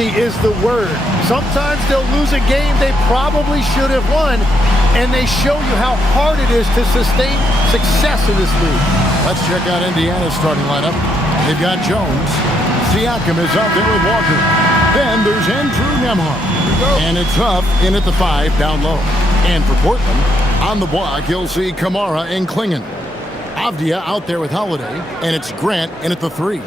Consistency is the word. Sometimes they'll lose a game they probably should have won, and they show you how hard it is to sustain success in this league. Let's check out Indiana's starting lineup. They've got Jones. Siakam is out there with Walker. Then there's Andrew Nembhard. And it's Huff in at the 5 down low. And for Portland, on the block, you'll see Kamara and Klingon. Avdia out there with Holiday, and it's Grant in at the 3.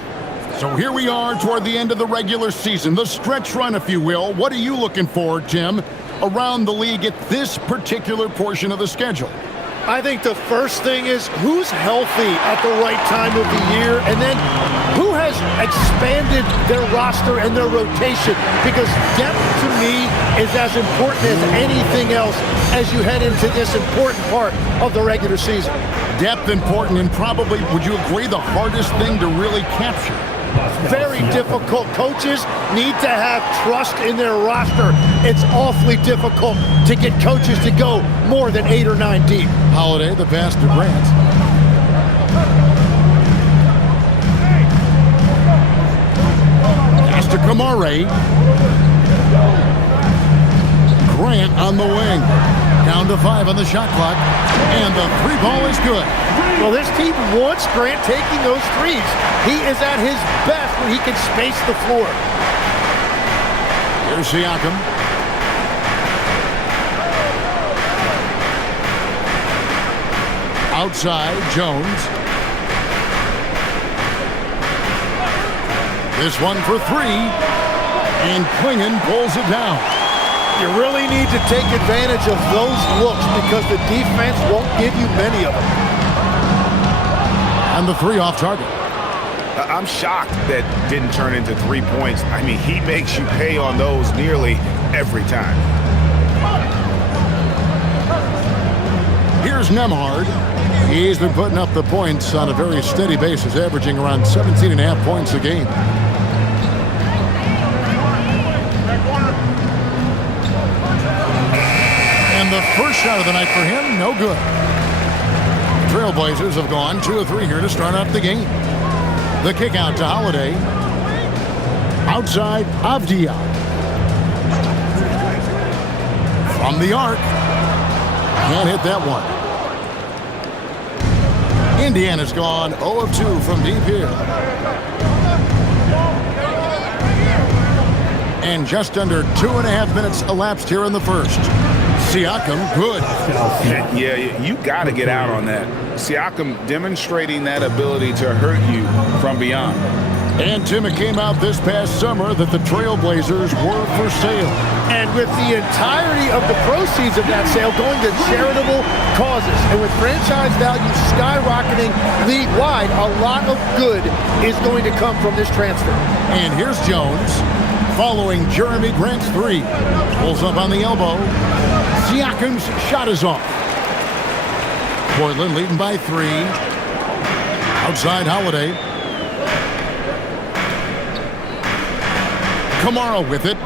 So here we are toward the end of the regular season, the stretch run, if you will. What are you looking for, Jim, around the league at this particular portion of the schedule? I think the first thing is who's healthy at the right time of the year, and then who has expanded their roster and their rotation, because depth to me is as important as anything else as you head into this important part of the regular season. Depth important, and probably, would you agree, the hardest thing to really capture? Very difficult. Coaches need to have trust in their roster. It's awfully difficult to get coaches to go more than 8 or 9 deep. Holiday, the pass to Grant. Pass to Kamara. Grant on the wing. Down to 5 on the shot clock. And the 3 ball is good. Well, this team wants Grant taking those threes. He is at his best when he can space the floor. Here's Siakam. Outside, Jones. This one for 3. And Klingon pulls it down. You really need to take advantage of those looks because the defense won't give you many of them. And the 3 off target. I'm shocked that didn't turn into 3 points. I mean, he makes you pay on those nearly every time. Here's Nembhard. He's been putting up the points on a very steady basis, averaging around 17.5 points a game. And the first shot of the night for him, no good. Trailblazers have gone 2 of 3 here to start out the game. The kick out to Holiday. Outside, Avdia. From the arc. Can't hit that one. Indiana's gone 0 of 2 from deep here. And just under 2.5 minutes elapsed here in the first. Siakam, good. Yeah, you got to get out on that. Siakam demonstrating that ability to hurt you from beyond. And, Tim, it came out this past summer that the Trailblazers were for sale. And with the entirety of the proceeds of that sale going to charitable causes, and with franchise value skyrocketing league-wide, a lot of good is going to come from this transfer. And here's Jones following Jeremy Grant's 3. Pulls up on the elbow. Siakam's shot is off. Portland leading by 3. Outside Holiday. Kamara with it.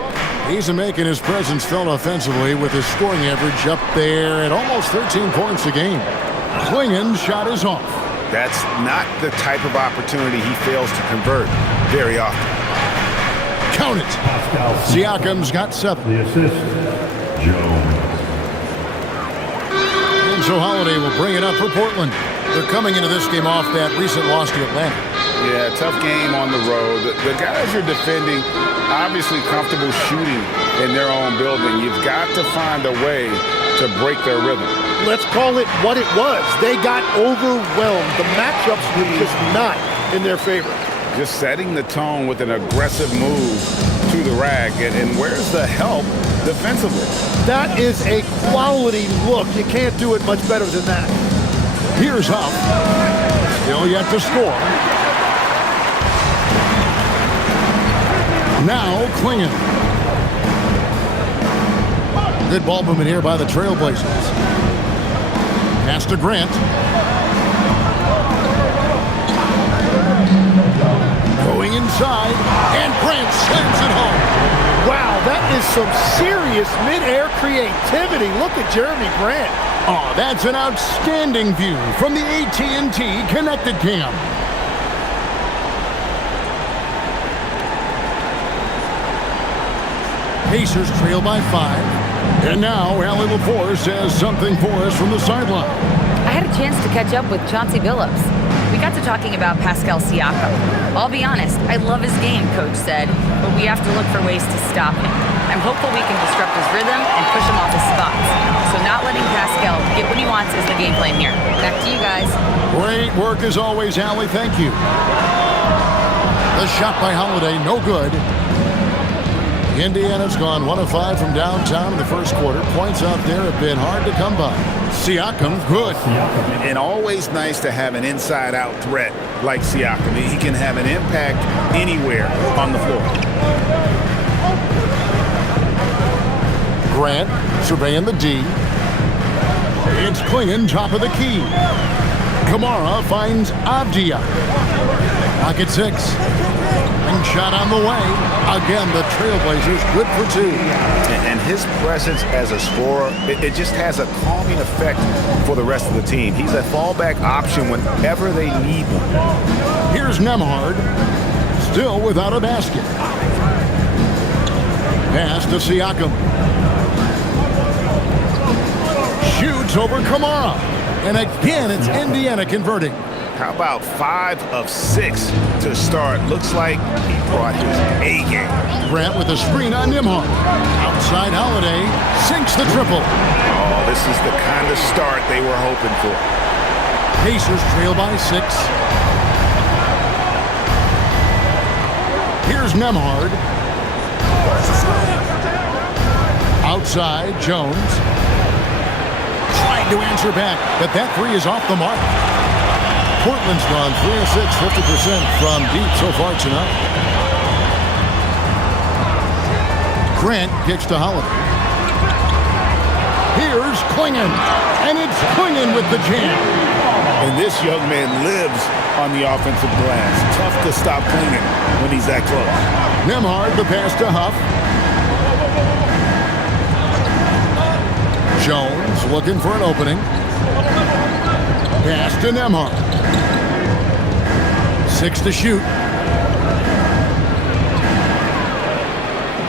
He's making his presence felt offensively with his scoring average up there at almost 13 points a game. Klingon's shot is off. That's not the type of opportunity he fails to convert very often. Count it. Siakam's got 7. The assist, Jones. And so Holiday will bring it up for Portland. They're coming into this game off that recent loss to Atlanta. Yeah, tough game on the road. The guys you're defending obviously comfortable shooting in their own building. You've got to find a way to break their rhythm. Let's call it what it was. They got overwhelmed. The matchups were just not in their favor. Just setting the tone with an aggressive move to the rack. And where's the help defensively? That is a quality look. You can't do it much better than that. Here's Huff. Still yet to score. Now Klingon. Good ball movement here by the Trailblazers. Pass to Grant. Going inside, and Grant slams it home. Wow, that is some serious mid-air creativity. Look at Jeremy Grant. Oh, that's an outstanding view from the AT&T Connected Cam. Pacers trail by 5. And now Allie LaForce has something for us from the sideline. I had a chance to catch up with Chauncey Billups. We got to talking about Pascal Siakam. I'll be honest, I love his game, Coach said, but we have to look for ways to stop him. I'm hopeful we can disrupt his rhythm and push him off his spots. So not letting Pascal get what he wants is the game plan here. Back to you guys. Great work as always, Allie. Thank you. The shot by Holiday, no good. Indiana's gone 1 of 5 from downtown in the first quarter. Points out there have been hard to come by. Siakam, good. And always nice to have an inside-out threat like Siakam. He can have an impact anywhere on the floor. Grant surveying the D. It's Klingon, top of the key. Kamara finds Avdia. Pocket 6. And shot on the way. Again, the Trailblazers good for 2. And his presence as a scorer, it just has a calming effect for the rest of the team. He's a fallback option whenever they need one. Here's Nembhard, still without a basket. Pass to Siakam. Shoots over Kamara. And again, it's Indiana converting. How about 5 of 6 to start? Looks like he brought his A game. Grant with a screen on Nembhard. Outside Holiday sinks the triple. Oh, this is the kind of start they were hoping for. Pacers trail by 6. Here's Nembhard. Outside, Jones. Trying to answer back, but that 3 is off the mark. Portland's gone 3 of 6, 50% from deep so far tonight. Grant kicks to Holiday. Here's Klingon, and it's Klingon with the jam. And this young man lives on the offensive glass. Tough to stop Klingon when he's that close. Nembhard, the pass to Huff. Jones looking for an opening. Pass to Nembhard. 6 to shoot.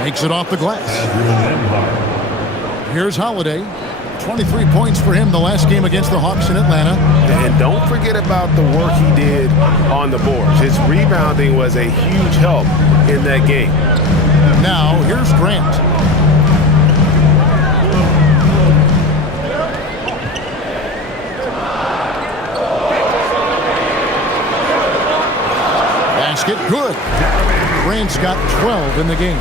Makes it off the glass. Here's Holiday. 23 points for him the last game against the Hawks in Atlanta. And don't forget about the work he did on the boards. His rebounding was a huge help in that game. Now, here's Grant. Basket, good. Grant's got 12 in the game.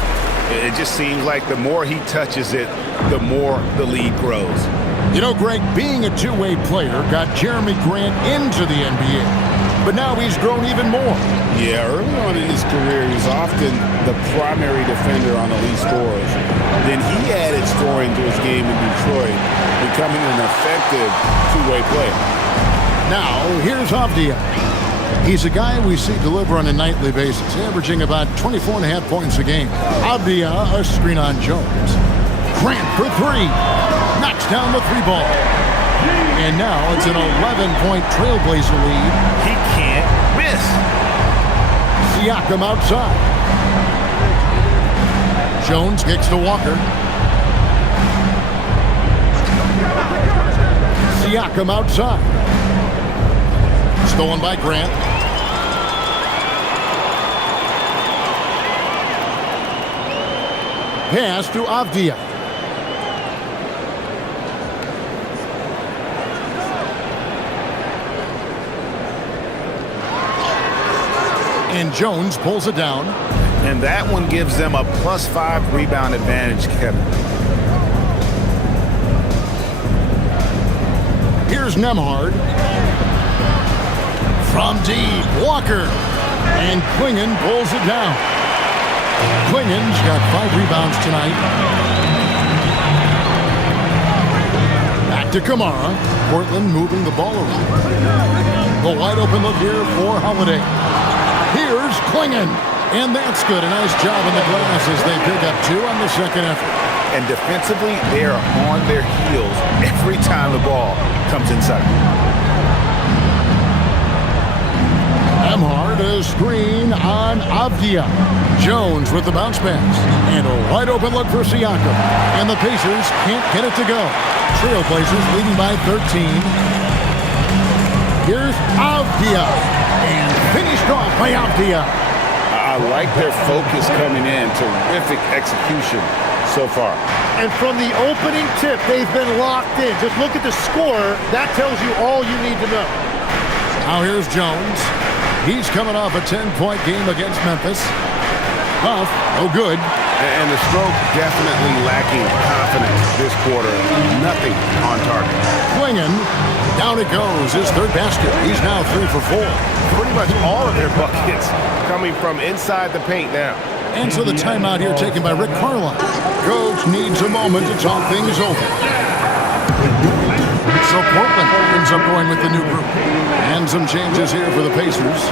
It just seems like the more he touches it, the more the lead grows. You know, Greg, being a two-way player got Jeremy Grant into the NBA. But now he's grown even more. Yeah, early on in his career, he was often the primary defender on elite scorers. Then he added scoring to his game in Detroit, becoming an effective two-way player. Now, here's Avdia. He's a guy we see deliver on a nightly basis, averaging about 24.5 points a game. Avdia, a screen on Jones. Grant for 3. Knocks down the 3-ball. And now it's an 11-point Trailblazer lead. He can't miss. Siakam outside. Jones kicks to Walker. Siakam outside. Stolen by Grant. Pass to Avdia. And Jones pulls it down. And that one gives them a +5 rebound advantage, Kevin. Here's Nembhard. From deep, Walker. And Klingon pulls it down. Klingon's got 5 rebounds tonight. Back to Kamara. Portland moving the ball around. The wide open look here for Holiday. Here's Klingon. And that's good. A nice job in the glass as they pick up 2 on the second effort. And defensively, they are on their heels every time the ball comes inside. Nembhard, a screen on Avdia. Jones with the bounce pass. And a wide open look for Siakam. And the Pacers can't get it to go. Trailblazers leading by 13. Here's Avdia. And finished off by Avdia. I like their focus coming in. Terrific execution so far. And from the opening tip, they've been locked in. Just look at the score. That tells you all you need to know. Now here's Jones. He's coming off a 10-point game against Memphis. Huff, no good. And the stroke definitely lacking confidence this quarter. Nothing on target. Klingon, down it goes. His third basket. He's now 3 for 4. Pretty much all of their buckets coming from inside the paint now. And so the timeout here taken by Rick Carlisle. Coach needs a moment to talk things over. So Portland ends up going with the new group. And some changes here for the Pacers.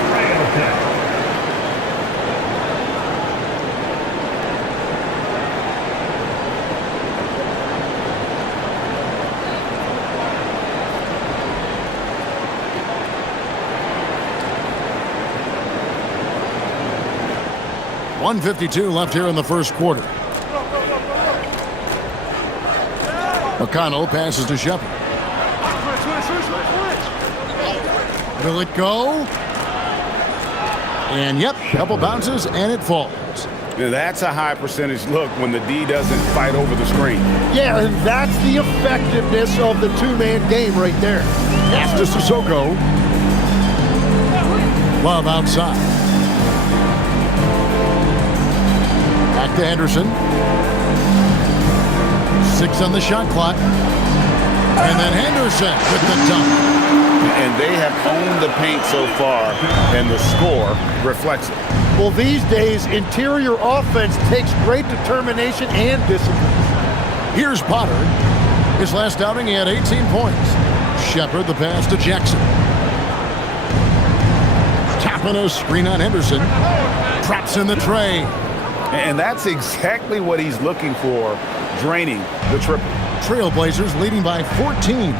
.152 left here in the first quarter. McConnell passes to Shepard. Will it go? And yep, couple bounces and it falls. Now that's a high percentage look when the D doesn't fight over the screen. Yeah, and that's the effectiveness of the two-man game right there. Pass to Sissoko. Love outside. Back to Henderson. 6 on the shot clock. And then Henderson with the dunk. And they have owned the paint so far, and the score reflects it. Well, these days, interior offense takes great determination and discipline. Here's Potter. His last outing, he had 18 points. Shepard, the pass to Jackson. Tapping a screen on Henderson. Traps in the tray. And that's exactly what he's looking for, draining the triple. Trailblazers leading by 14.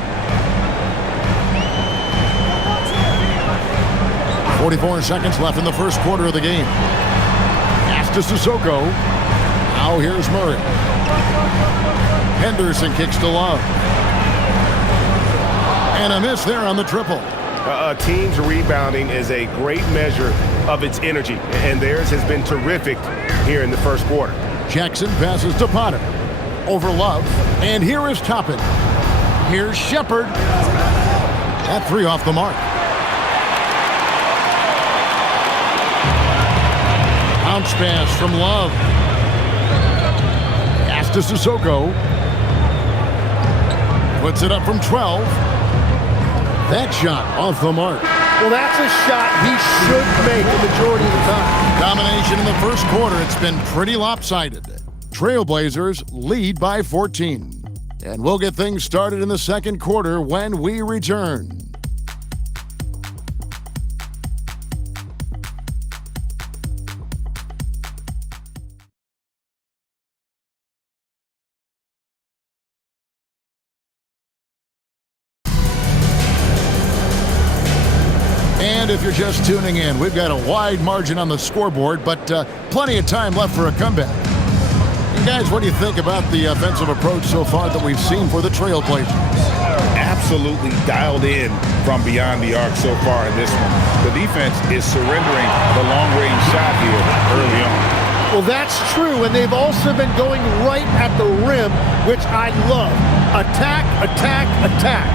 44 seconds left in the first quarter of the game. Pass to Sissoko. Now here's Murray. Henderson kicks to Love. And a miss there on the triple. A team's rebounding is a great measure of its energy, and theirs has been terrific here in the first quarter. Jackson passes to Potter. Over Love. And here is Toppin. Here's Shepard. That 3 off the mark. Bounce pass from Love. Pass to Sissoko. Puts it up from 12. That shot off the mark. Well, that's a shot he should make the majority of the time. Domination in the first quarter. It's been pretty lopsided. Trailblazers lead by 14. And we'll get things started in the second quarter when we return. And if you're just tuning in, we've got a wide margin on the scoreboard, but plenty of time left for a comeback. And guys, what do you think about the offensive approach so far that we've seen for the Trailblazers? Absolutely dialed in from beyond the arc so far in this one. The defense is surrendering the long-range shot here early on. Well, that's true, and they've also been going right at the rim, which I love. Attack, attack, attack.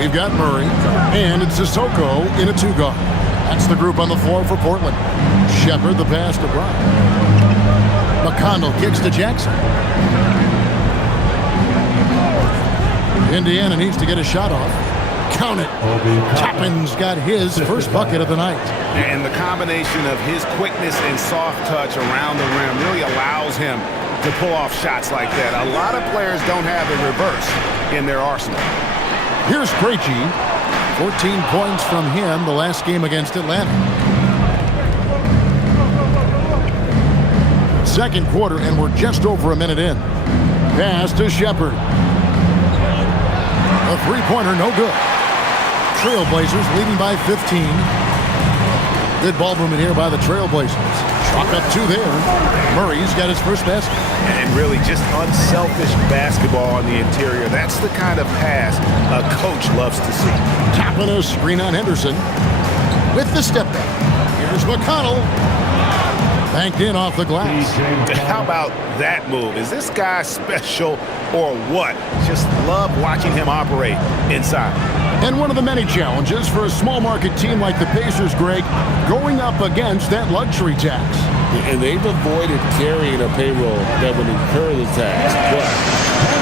We've got Murray, and it's Sissoko in a 2-guard. That's the group on the floor for Portland. Shepard, the pass to Brown. McConnell kicks to Jackson. Indiana needs to get a shot off. Count it. Toppin's got his first bucket of the night. And the combination of his quickness and soft touch around the rim really allows him to pull off shots like that. A lot of players don't have the reverse in their arsenal. Here's Krejci. 14 points from him the last game against Atlanta. Second quarter, and we're just over a minute in. Pass to Shepard. A three-pointer, no good. Trailblazers leading by 15. Good ball movement here by the Trailblazers. Chalk up 2 there. Murray's got his first basket. And really just unselfish basketball on the interior. That's the kind of pass a coach loves to see. Tapping a screen on Henderson with the step back. Here's McConnell. Banked in off the glass. How about that move? Is this guy special or what? Just love watching him operate inside. And one of the many challenges for a small market team like the Pacers, Greg, going up against that luxury tax. And they've avoided carrying a payroll that would incur the tax. But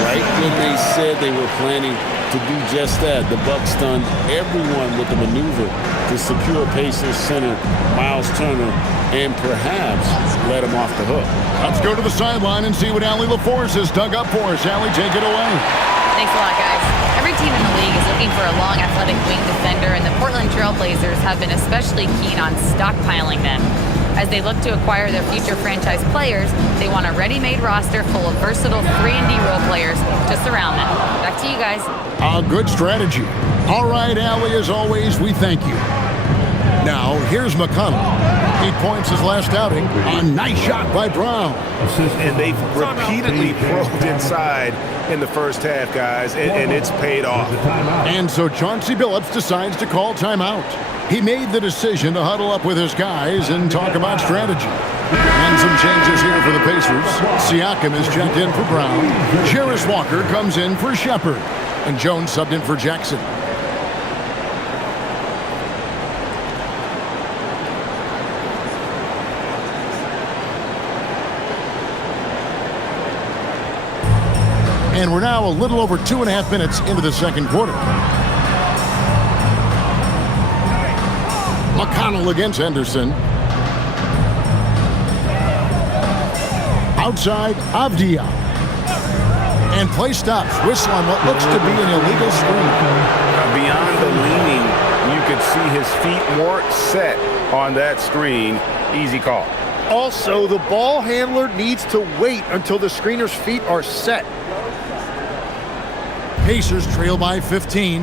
right when they said they were planning to do just that, the Bucks stunned everyone with the maneuver to secure Pacers center Miles Turner and perhaps let him off the hook. Let's go to the sideline and see what Allie LaForce has dug up for us. Allie, take it away. Thanks a lot, guys. Every team in the league is looking for a long, athletic wing defender, and the Portland Trailblazers have been especially keen on stockpiling them. As they look to acquire their future franchise players, they want a ready-made roster full of versatile 3-and-D role players to surround them. Back to you guys. A good strategy. All right, Allie, as always, we thank you. Now, here's McConnell. 8 points his last outing. A nice shot by Brown. And they've repeatedly probed inside in the first half, guys, and it's paid off. And so Chauncey Billups decides to call timeout. He made the decision to huddle up with his guys and talk about strategy. And some changes here for the Pacers. Siakam is checked in for Brown. Jarris Walker comes in for Shepard. And Jones subbed in for Jackson. And we're now a little over 2.5 minutes into the second quarter. McConnell against Henderson. Outside, Avdia. And play stops. Whistle on what looks to be an illegal screen. Beyond the leaning, you could see his feet weren't set on that screen. Easy call. Also, the ball handler needs to wait until the screener's feet are set. Pacers trail by 15.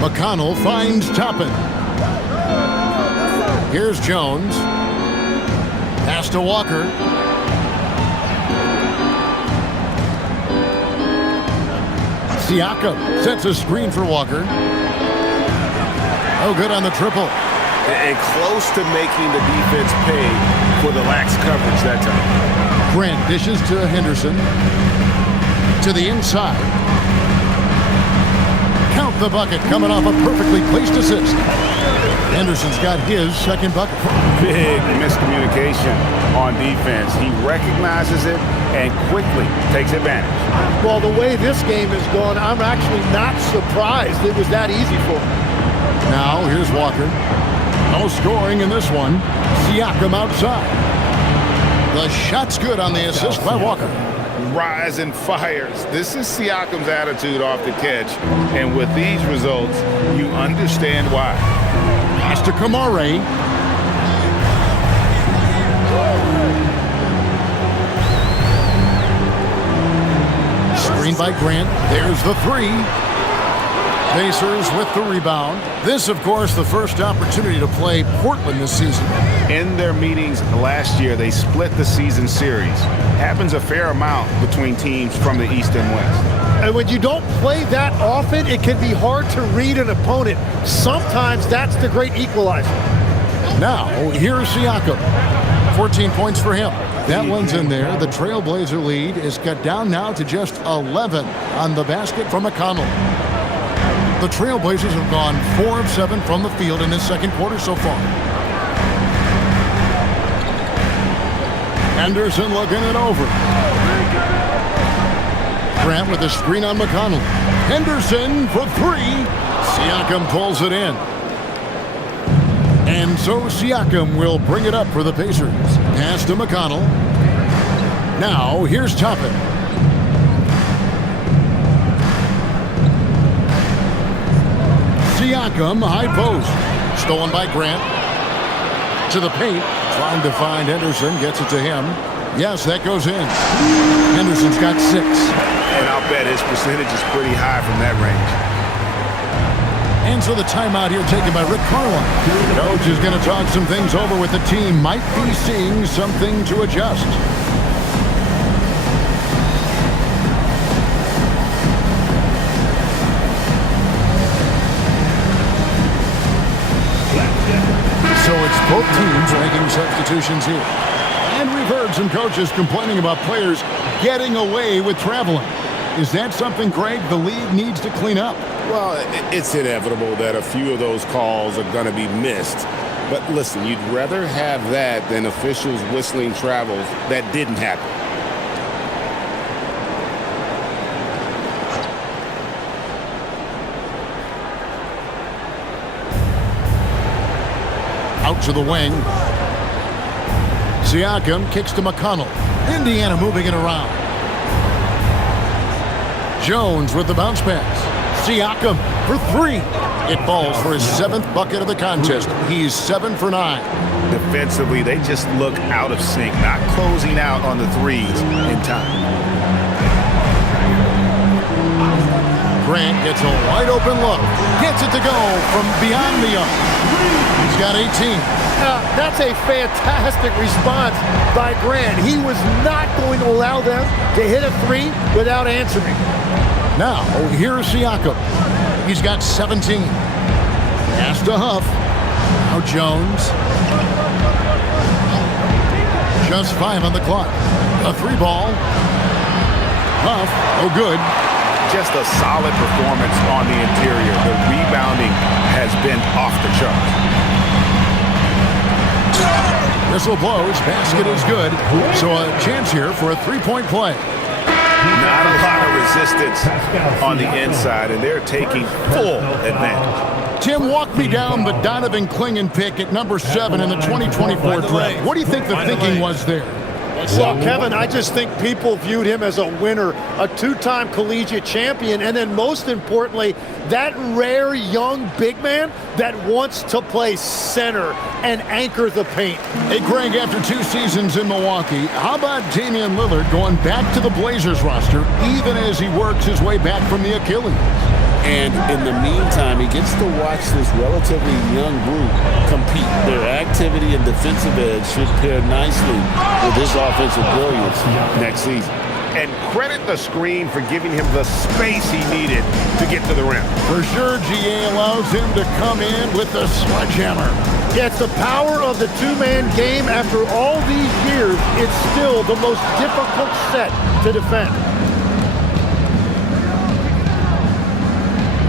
McConnell finds Toppin. Here's Jones. Pass to Walker. Siakam sets a screen for Walker. Oh, good on the triple. And close to making the defense pay for the lax coverage that time. Grant dishes to Henderson. To the inside. Count the bucket coming off a perfectly placed assist. Henderson's got his second bucket. Big miscommunication on defense. He recognizes it and quickly takes advantage. Well, the way this game has gone, I'm actually not surprised it was that easy for him. Now, here's Walker. No scoring in this one. Siakam outside. The shot's good on the assist by Walker. Rise and fires. This is Siakam's attitude off the catch. And with these results, you understand why. Pass to Kamare. Screen by Grant. There's the three. Pacers with the rebound. This, of course, the first opportunity to play Portland this season. In their meetings last year, they split the season series. Happens a fair amount between teams from the East and West. And when you don't play that often, it can be hard to read an opponent. Sometimes that's the great equalizer. Now, here's Siakam. 14 points for him. That one's in there. The Trailblazer lead is cut down now to just 11 on the basket from McConnell. The Trailblazers have gone 4 of 7 from the field in this second quarter so far. Henderson looking it over. Grant with a screen on McConnell. Henderson for 3. Siakam pulls it in. And so Siakam will bring it up for the Pacers. Pass to McConnell. Now here's Toppin. Siakam, high post. Stolen by Grant. To the paint. Trying to find Henderson. Gets it to him. Yes, that goes in. Henderson's got 6. And I'll bet his percentage is pretty high from that range. And so the timeout here taken by Rick Carlisle. Coach is going to talk some things over with the team. Might be seeing something to adjust. So it's both teams making substitutions here. And we've heard some coaches complaining about players getting away with traveling. Is that something, Greg, the league needs to clean up? Well, it's inevitable that a few of those calls are going to be missed. But listen, you'd rather have that than officials whistling travels that didn't happen. Out to the wing. Siakam kicks to McConnell. Indiana moving it around. Jones with the bounce pass. Siakam for three. It falls for his 7th bucket of the contest. He's 7 for 9. Defensively, they just look out of sync, not closing out on the threes in time. Grant gets a wide open look. Gets it to go from beyond the arc. He's got 18. That's a fantastic response by Grant. He was not going to allow them to hit a three without answering. Now, here's Siakam. He's got 17. Pass to Huff. Now Jones. Just 5 on the clock. A 3-ball. Huff, no good. Just a solid performance on the interior. The rebounding has been off the charts. Whistle blows. Basket is good. So a chance here for a 3-point play. Not a lot of resistance on the inside, and they're taking full advantage. Tim, walk me down the Donovan Clingan pick at number 7 in the 2024 draft. What do you think the thinking was there? Well, Kevin, I just think people viewed him as a winner, a 2-time collegiate champion, and then most importantly, that rare young big man that wants to play center and anchor the paint. Hey, Greg, after 2 seasons in Milwaukee, how about Damian Lillard going back to the Blazers roster even as he works his way back from the Achilles? And in the meantime, he gets to watch this relatively young group compete. Their activity and defensive edge should pair nicely with his offensive brilliance next season. And credit the screen for giving him the space he needed to get to the rim. For sure, GA allows him to come in with the sledgehammer. Yeah, it's the power of the two-man game. After all these years, it's still the most difficult set to defend.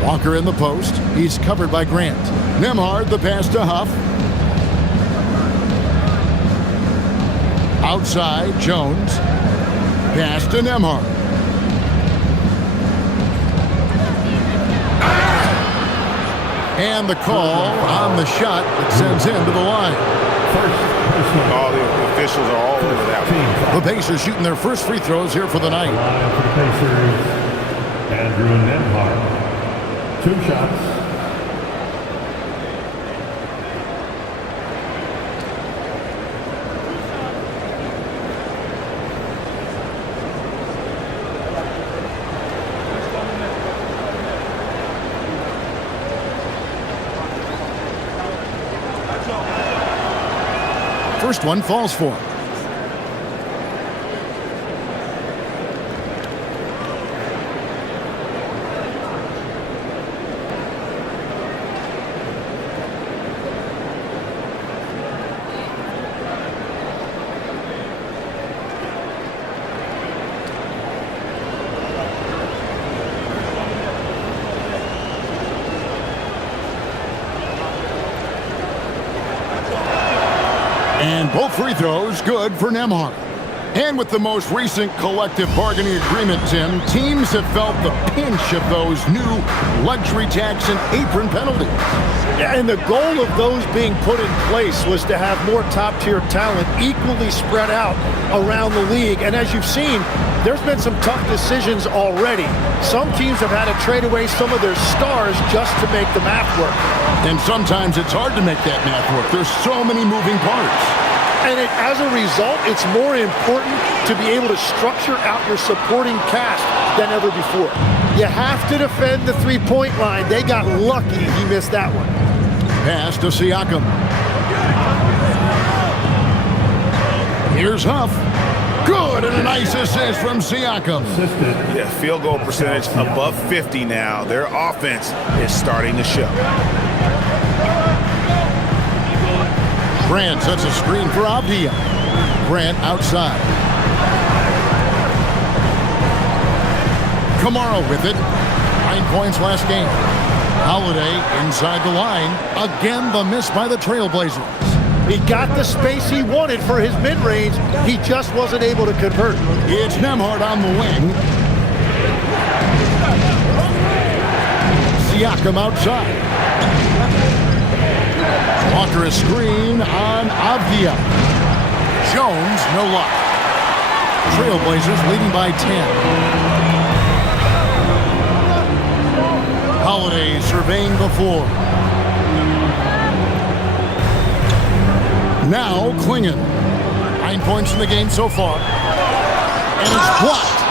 Walker in the post. He's covered by Grant. Nembhard, the pass to Huff. Outside, Jones. Pass to Nembhard. And the call on the shot that sends him to the line. All the officials are all over that one. The Pacers shooting their first free throws here for the night. For the Pacers, Andrew Nembhard. 2 shots. First one falls for him. And both free throws good for Nembhard. And with the most recent collective bargaining agreement, Tim, teams have felt the pinch of those new luxury tax and apron penalties. Yeah, and the goal of those being put in place was to have more top-tier talent equally spread out around the league. And as you've seen, there's been some tough decisions already. Some teams have had to trade away some of their stars just to make the math work. And sometimes it's hard to make that math work. There's so many moving parts. And as a result, it's more important to be able to structure out your supporting cast than ever before. You have to defend the three-point line. They got lucky he missed that one. Pass to Siakam. Here's Huff. Good, and a nice assist from Siakam. Yeah, field goal percentage above 50 now. Their offense is starting to show. Grant sets a screen for Avdia. Grant outside. Kamara with it. 9 points last game. Holiday inside the line. Again, the miss by the Trailblazers. He got the space he wanted for his mid-range. He just wasn't able to convert. It's Nembhard on the wing. Siakam outside. Walker a screen on Avdia. Jones, no luck. Trailblazers leading by 10. Holiday surveying the floor. Now Klingon. 9 points in the game so far. And it's blocked.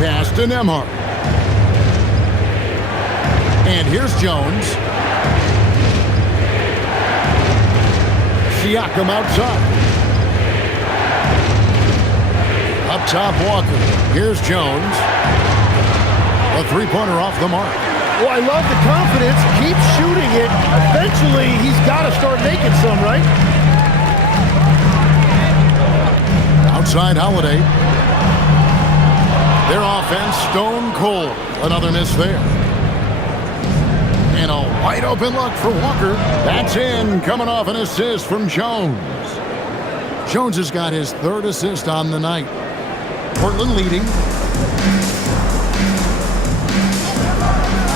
Pass to Nembhard. And here's Jones. Siakam outside. Up top, Walker. Here's Jones. A three-pointer off the mark. Well, I love the confidence. Keep shooting it. Eventually, he's got to start making some, right? Outside Holiday. Their offense stone cold. Another miss there. And a wide open look for Walker. That's in, coming off an assist from Jones. Jones has got his third assist on the night. Portland leading.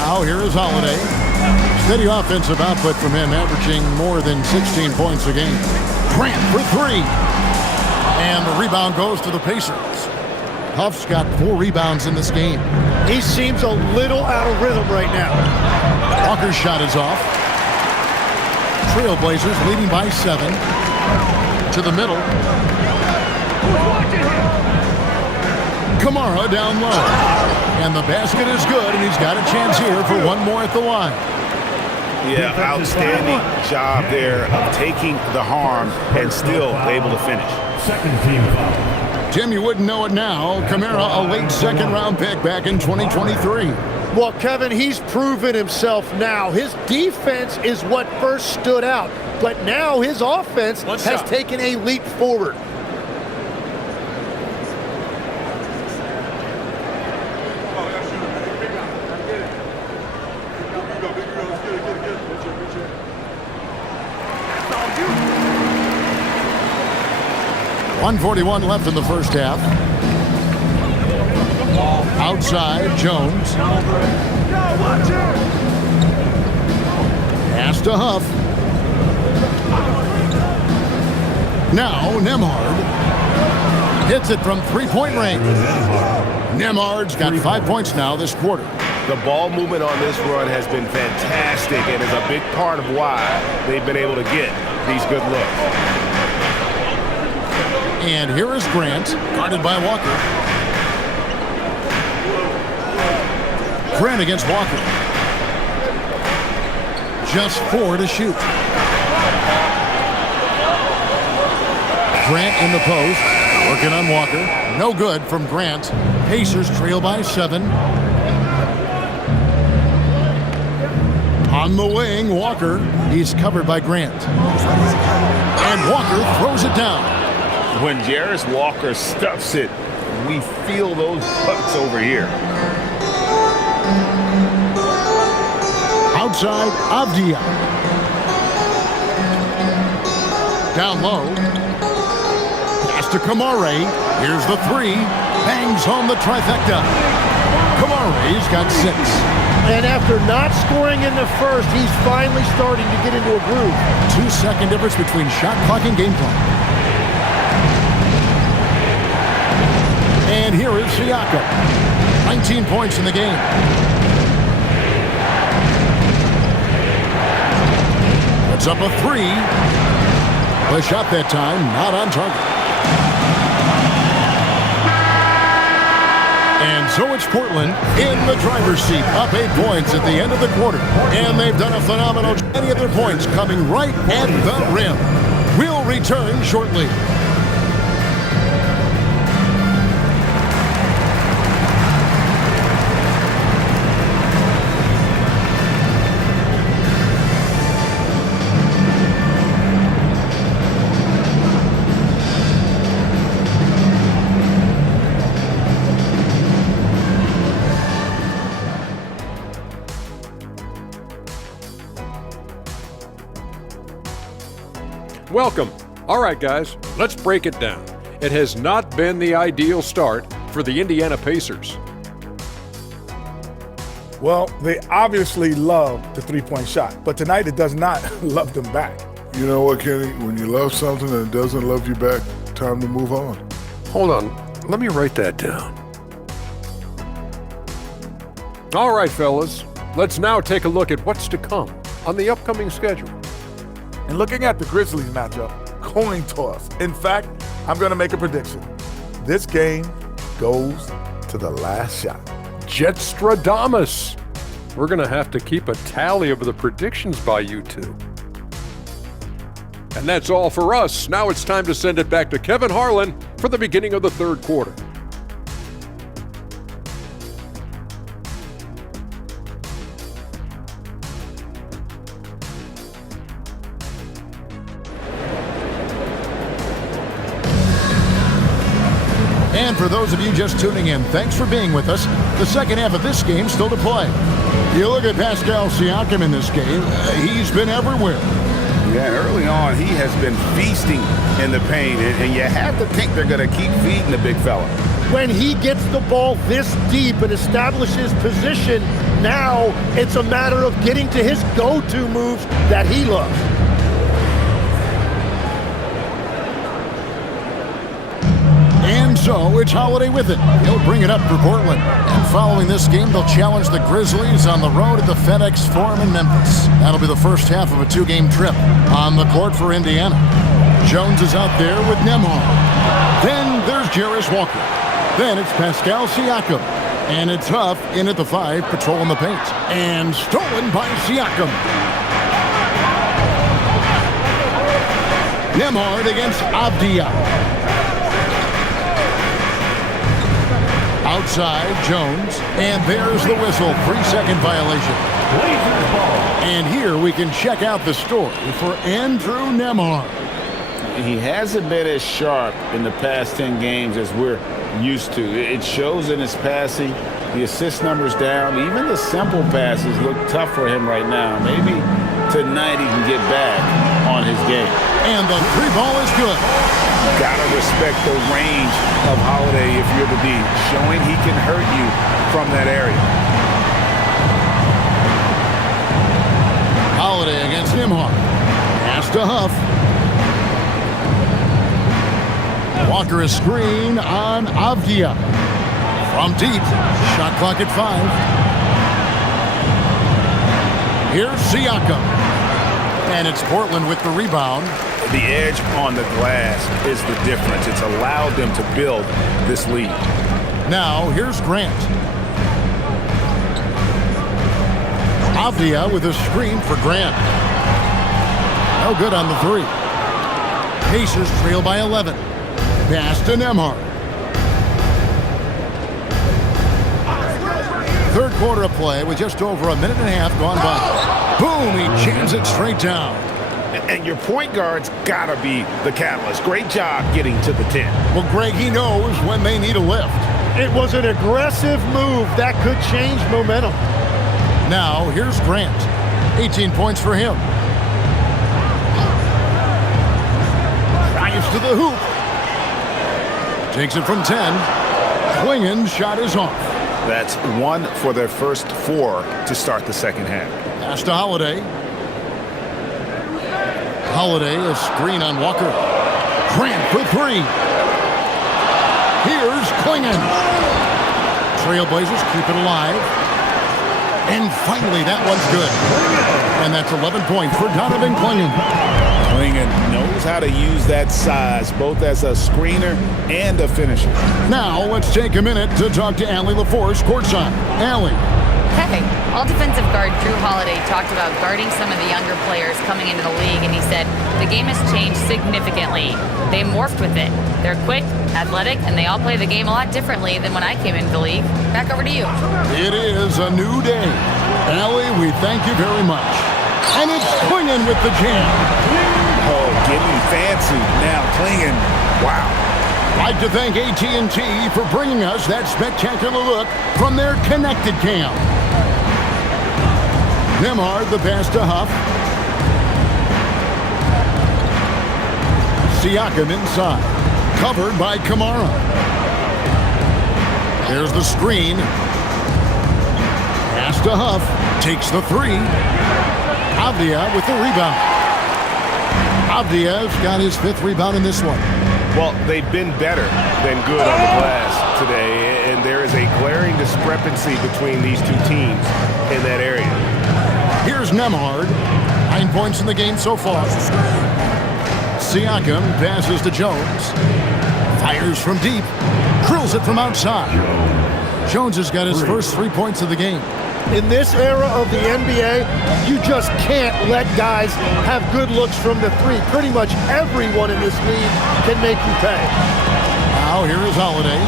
Now here is Holiday. Steady offensive output from him, averaging more than 16 points a game. Grant for three. And the rebound goes to the Pacers. Huff's got 4 rebounds in this game. He seems a little out of rhythm right now. Walker's shot is off. Trailblazers leading by 7. To the middle. Kamara down low. And the basket is good, and he's got a chance here for one more at the line. Yeah, outstanding job there of taking the harm and still able to finish. Second team foul. Tim, you wouldn't know it now. Kamara, a late second-round pick back in 2023. Well, Kevin, he's proven himself now. His defense is what first stood out, but now his offense has taken a leap forward. .141 left in the first half. Outside, Jones. Pass to Huff. Now, Nembhard. Hits it from three-point range. Nembhard's got 5 points now this quarter. The ball movement on this run has been fantastic and is a big part of why they've been able to get these good looks. And here is Grant, guarded by Walker. Grant against Walker. Just 4 to shoot. Grant in the post, working on Walker. No good from Grant. Pacers trail by 7. On the wing, Walker. He's covered by Grant. And Walker throws it down. When Jarris Walker stuffs it, we feel those bucks over here. Outside, Avdia. Down low. Pass to Kamara. Here's the 3. Bangs home the trifecta. Kamara's got 6. And after not scoring in the first, he's finally starting to get into a groove. 2-second difference between shot clock and game clock. And here is Siakam. 19 points in the game. The Puts up a three. The shot that time, not on target. And so it's Portland in the driver's seat, up 8 points at the end of the quarter. And they've done a phenomenal job. Any of their points coming right at the rim. We'll return shortly. Welcome. All right, guys, let's break it down. It has not been the ideal start for the Indiana Pacers. Well, they obviously love the three-point shot, but tonight it does not love them back. You know what, Kenny? When you love something and it doesn't love you back, time to move on. Hold on. Let me write that down. All right, fellas. Let's now take a look at what's to come on the upcoming schedule. And looking at the Grizzlies matchup, coin toss. In fact, I'm going to make a prediction. This game goes to the last shot. Jetstradamus. We're going to have to keep a tally of the predictions by you two. And that's all for us. Now it's time to send it back to Kevin Harlan for the beginning of the third quarter. And for those of you just tuning in, thanks for being with us. The second half of this game still to play. You look at Pascal Siakam in this game, he's been everywhere. Yeah, early on, he has been feasting in the paint, and you have to think they're going to keep feeding the big fella. When he gets the ball this deep and establishes position, now it's a matter of getting to his go-to moves that he loves. And so it's Holiday with it. He'll bring it up for Portland. And following this game, they'll challenge the Grizzlies on the road at the FedEx Forum in Memphis. That'll be the first half of a 2-game trip. On the court for Indiana, Jones is out there with Nembhard. Then there's Jarace Walker. Then it's Pascal Siakam. And it's Huff in at the 5, patrolling the paint. And stolen by Siakam. Nembhard against Avdija. Outside, Jones, and there's the whistle, 3-second violation. And here we can check out the story for Andrew Nembhard. He hasn't been as sharp in the past 10 games as we're used to. It shows in his passing, the assist numbers down. Even the simple passes look tough for him right now. Maybe tonight he can get back on his game. And the 3-ball is good. Gotta respect the range of Holiday if you're the D, showing he can hurt you from that area. Holiday against Nembhard. Pass to Huff. Walker a screen on Avdija. From deep. Shot clock at 5. Here's Siakam. And it's Portland with the rebound. The edge on the glass is the difference. It's allowed them to build this lead. Now, here's Grant. Avdija with a screen for Grant. No good on the 3. Pacers trail by 11. Pass to Nembhard. Third quarter of play with just over a minute and a half gone by. Boom, he jams it straight down. And your point guard's got to be the catalyst. Great job getting to the 10. Well, Greg, he knows when they need a lift. It was an aggressive move that could change momentum. Now, here's Grant. 18 points for him. Drives to the hoop. Takes it from 10. Klingen's shot is off. That's 1 for their first 4 to start the second half. Pass to Holiday. Holiday, a screen on Walker. Grant for 3. Here's Klingen. Trailblazers keep it alive. And finally, that one's good. And that's 11 points for Donovan Clingan. Clingan knows how to use that size, both as a screener and a finisher. Now, let's take a minute to talk to Allie LaForce courtside. Allie. Hey, all defensive guard Drew Holiday talked about guarding some of the younger players coming into the league, and he said, the game has changed significantly. They morphed with it. They're quick, athletic, and they all play the game a lot differently than when I came into the league. Back over to you. It is a new day. Allie, we thank you very much. And it's Clingan with the jam. Oh, getting fancy now. Clingan. Wow. I'd like to thank AT&T for bringing us that spectacular look from their Connecticut cam. Nembhard, the pass to Huff. Siakam inside. Covered by Kamara. There's the screen. Pass to Huff. Takes the three. Avdia with the rebound. Avdia's got his 5th rebound in this one. Well, they've been better than good on the glass today, and there is a glaring discrepancy between these two teams in that area. Here's Nembhard. 9 points in the game so far. Siakam passes to Jones. Fires from deep. Drills it from outside. Jones has got his first 3 points of the game. In this era of the NBA, you just can't let guys have good looks from the three. Pretty much everyone in this league can make you pay. Now here is Holiday.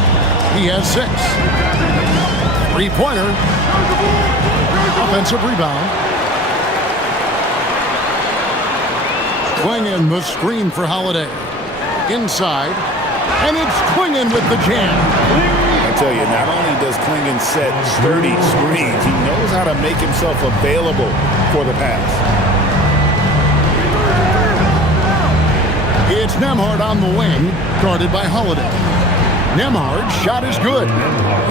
He has 6. 3-pointer. Offensive rebound. Clingan the screen for Holiday. Inside. And it's Clingan with the jam. I tell you, not only does Clingan set sturdy screens, he knows how to make himself available for the pass. It's Nembhard on the wing, guarded by Holiday. Nembhard's shot is good.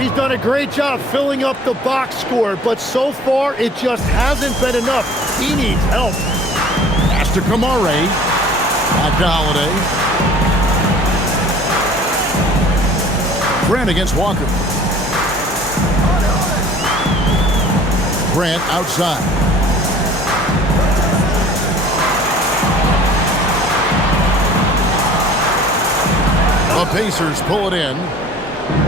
He's done a great job filling up the box score, but so far it just hasn't been enough. He needs help. Pass to Kamara. Back to Holiday. Grant against Walker. Grant outside. The Pacers pull it in.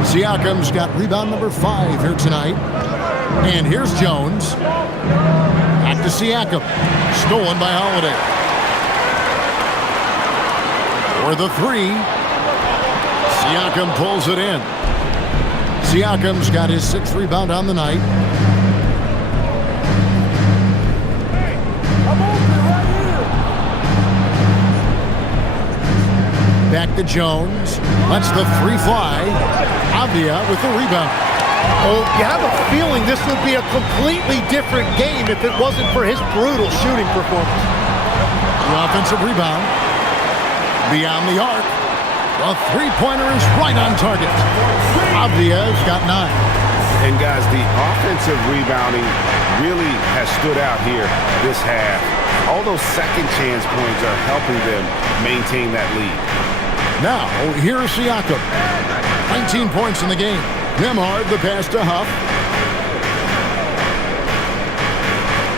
Siakam's got rebound number 5 here tonight. And here's Jones. Back to Siakam. Stolen by Holiday. For the 3. Siakam pulls it in. Siakam's got his 6th rebound on the night. Back to Jones. Lets the 3 fly. Avdia with the rebound. Oh, you have a feeling this would be a completely different game if it wasn't for his brutal shooting performance. The offensive rebound. Beyond the arc. The 3-pointer is right on target. Avdia's got 9. And guys, the offensive rebounding really has stood out here this half. All those second chance points are helping them maintain that lead. Now, here's Siakam. 19 points in the game. Nembhard, the pass to Huff.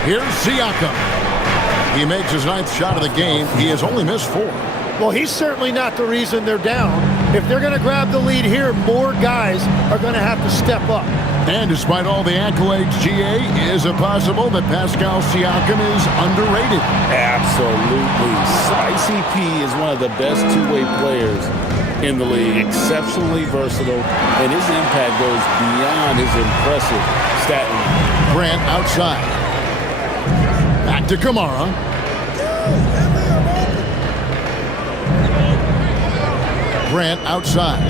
Here's Siakam. He makes his 9th shot of the game. He has only missed 4. Well, he's certainly not the reason they're down. If they're going to grab the lead here, more guys are going to have to step up. And despite all the accolades, GA, is it possible that Pascal Siakam is underrated? Absolutely. Spicy P is one of the best two-way players in the league. Exceptionally versatile, and his impact goes beyond his impressive stat line. Grant outside. Back to Kamara. Grant outside.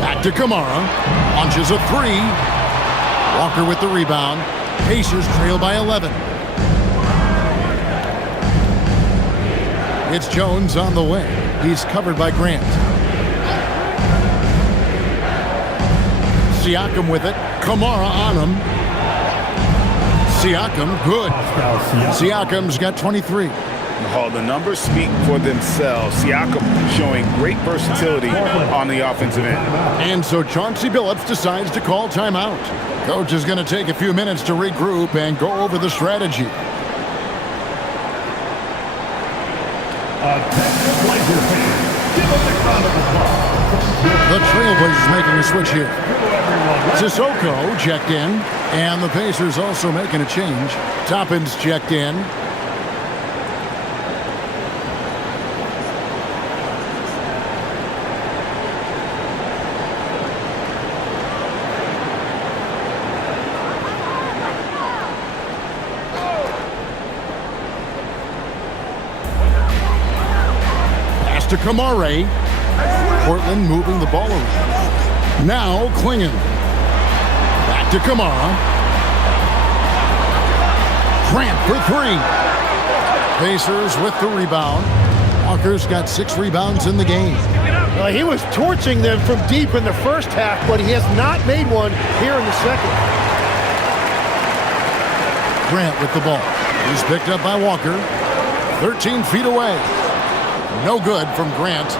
Back to Kamara. Launches a 3. Walker with the rebound. Pacers trail by 11. It's Jones on the way. He's covered by Grant. Siakam with it. Kamara on him. Siakam, good. Siakam's got 23. Oh, the numbers speak for themselves. Siakam showing great versatility on the offensive end. And so Chauncey Billups decides to call timeout. Coach is going to take a few minutes to regroup and go over the strategy. The Trailblazers making a switch here. Sissoko checked in, and the Pacers also making a change. Toppin's checked in. To Kamare. Portland moving the ball around. Now Klingon. Back to Kamara. Grant for three. Pacers with the rebound. Walker's got 6 rebounds in the game. He was torching them from deep in the first half, but he has not made one here in the second. Grant with the ball. He's picked up by Walker. 13 feet away. No good from Grant.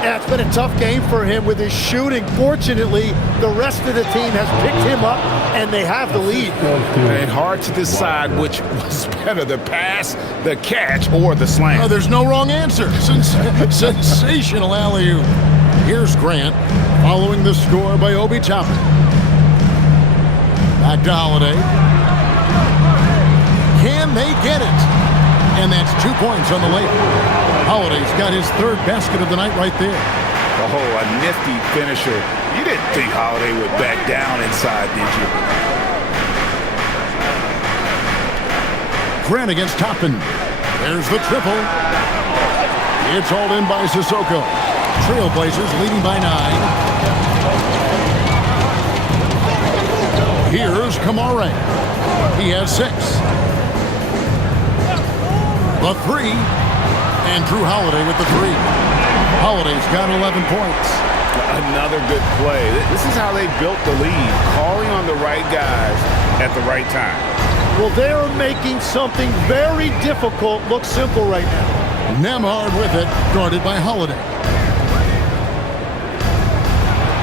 Yeah, it's been a tough game for him with his shooting. Fortunately, the rest of the team has picked him up, and they have the lead. And hard to decide which was better, the pass, the catch, or the slam. Oh, there's no wrong answer. Sensational alley-oop. Here's Grant, following the score by Obi Toppin. Back to Holiday. Can they get it? And that's 2 points on the layup. Holiday's got his 3rd basket of the night right there. Oh, a nifty finisher. You didn't think Holiday would back down inside, did you? Grant against Toppin. There's the triple. It's all in by Sissoko. Trailblazers leading by 9. Here's Kamare. He has 6. The 3. And Drew Holiday with the 3. Holiday's got 11 points. Another good play. This is how they built the lead, calling on the right guys at the right time. Well, they're making something very difficult look simple right now. Nembhard with it, guarded by Holiday.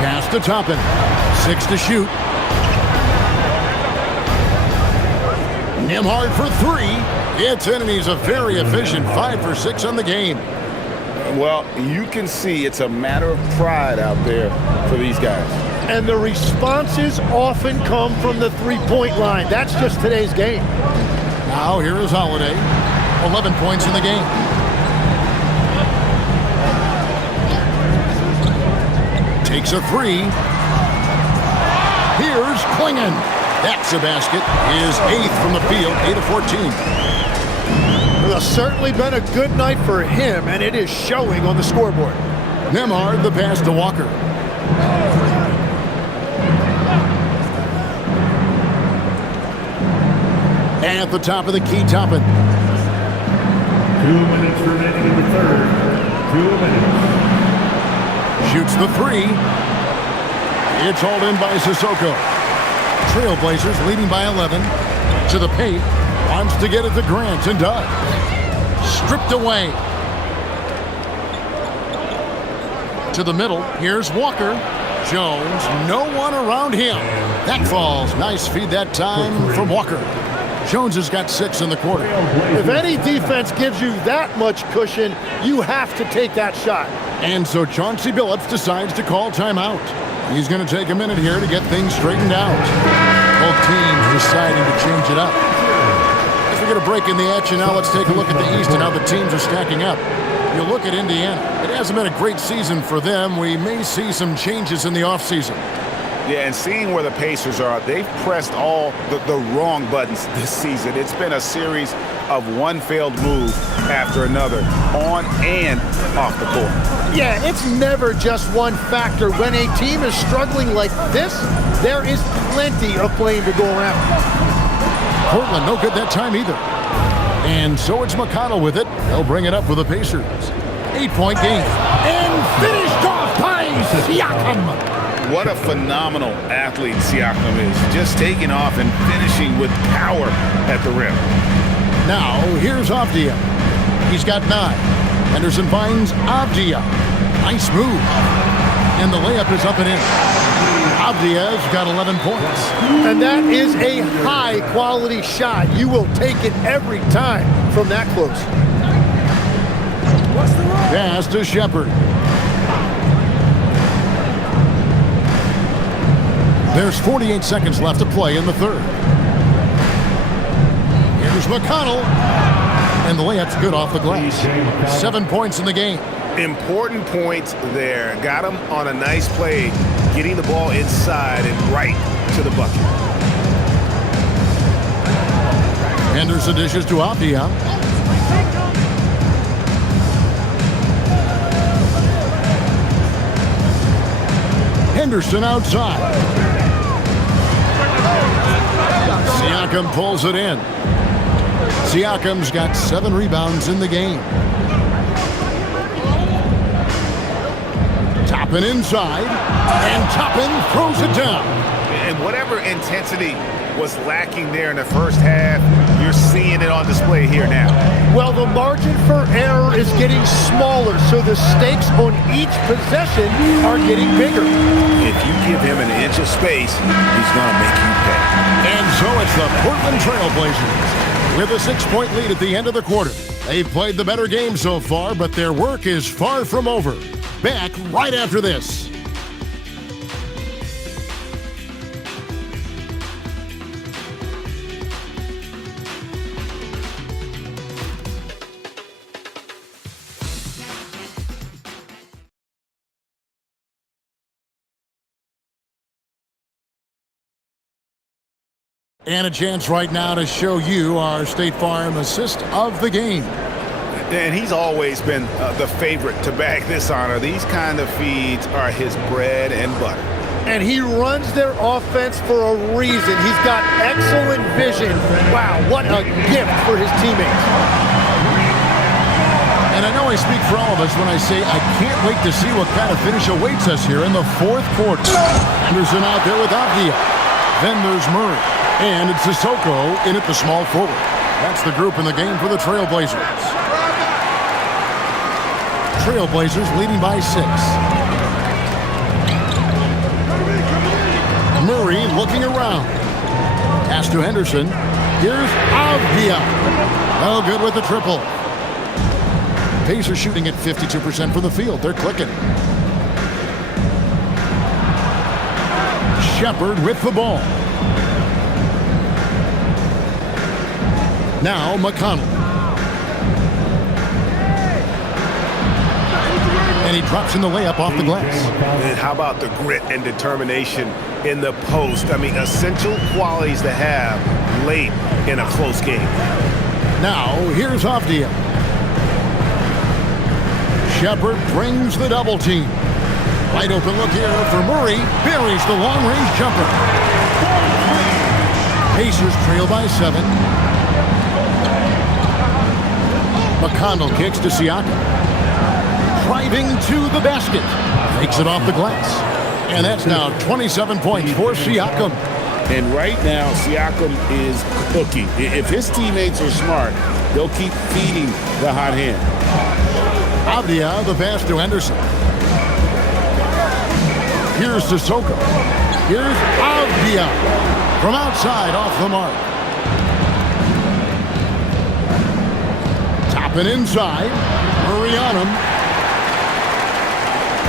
Pass to Toppin. 6 to shoot. Nembhard for 3. It's in, and he's a very efficient 5 for 6 on the game. Well, you can see it's a matter of pride out there for these guys. And the responses often come from the three-point line. That's just today's game. Now here is Holiday. 11 points in the game. Takes a 3. Here's Klingon. That's a basket. His 8th from the field, 8 of 14. Well, it's certainly been a good night for him, and it is showing on the scoreboard. Nembhard, the pass to Walker. At the top of the key, Toppin. 2 minutes remaining in the third. 2 minutes. Shoots the 3. It's hauled in by Sissoko. Trailblazers leading by 11. To the paint. Wants to get it to Grant and does. Stripped away. To the middle. Here's Walker. Jones. No one around him. That falls. Nice feed that time from Walker. Jones has got 6 in the quarter. If any defense gives you that much cushion, you have to take that shot. And so Chauncey Billups decides to call timeout. He's going to take a minute here to get things straightened out. Both teams deciding to change it up. As we get a break in the action now, let's take a look at the East and how the teams are stacking up. You look at Indiana. It hasn't been a great season for them. We may see some changes in the offseason. Yeah, and seeing where the Pacers are, they've pressed all the wrong buttons this season. It's been a series of one failed move after another, on and off the court. Yeah, it's never just one factor. When a team is struggling like this, there is plenty of blame to go around. Portland, no good that time either. And so it's McConnell with it. They'll bring it up for the Pacers. 8-point game. And finished off by Siakam. What a phenomenal athlete Siakam is. Just taking off and finishing with power at the rim. Now, here's Avdia. He's got 9. Henderson finds Avdia. Nice move. And the layup is up and in. Avdia's got 11 points. And that is a high-quality shot. You will take it every time from that close. Pass to Shepard. There's 48 seconds left to play in the third. Here's McConnell. And the layup's good off the glass. 7 points in the game. Important points there. Got him on a nice play, getting the ball inside and right to the bucket. Henderson dishes to Avdia. Henderson outside. Siakam pulls it in. Siakam's got 7 rebounds in the game. Toppin inside, and Toppin throws it down. And whatever intensity was lacking there in the first half, you're seeing it on display here now. Well, the margin for error is getting smaller, so the stakes on each possession are getting bigger. If you give him an inch of space, he's going to make you pay. And so it's the Portland Trail Blazers with a 6-point lead at the end of the quarter. They've played the better game so far, but their work is far from over. Back right after this. And a chance right now to show you our State Farm assist of the game. And he's always been the favorite to bag this honor. These kind of feeds are his bread and butter. And he runs their offense for a reason. He's got excellent vision. Wow, what a gift for his teammates. And I know I speak for all of us when I say I can't wait to see what kind of finish awaits us here in the fourth quarter. Henderson out there with Avdia. Then there's Murray. And it's Sissoko in at the small forward. That's the group in the game for the Trailblazers. Trailblazers leading by 6. Murray looking around. Pass to Henderson. Here's Avdia. Oh, good with the triple. Pacers shooting at 52% from the field. They're clicking. Shepard with the ball. Now McConnell. And he drops in the layup off the glass. And how about the grit and determination in the post? I mean, essential qualities to have late in a close game. Now, here's Avdia. Shepard brings the double team. Wide open look here for Murray. Buries the long-range jumper. Pacers trail by 7. McConnell kicks to Siakam. Driving to the basket. Takes it off the glass. And that's now 27 points for Siakam. And right now, Siakam is cooking. If his teammates are smart, they'll keep feeding the hot hand. Avdia, the pass to Henderson. Here's Sissoko. Here's Avdia. From outside, off the mark. Toppin inside. Murray on him.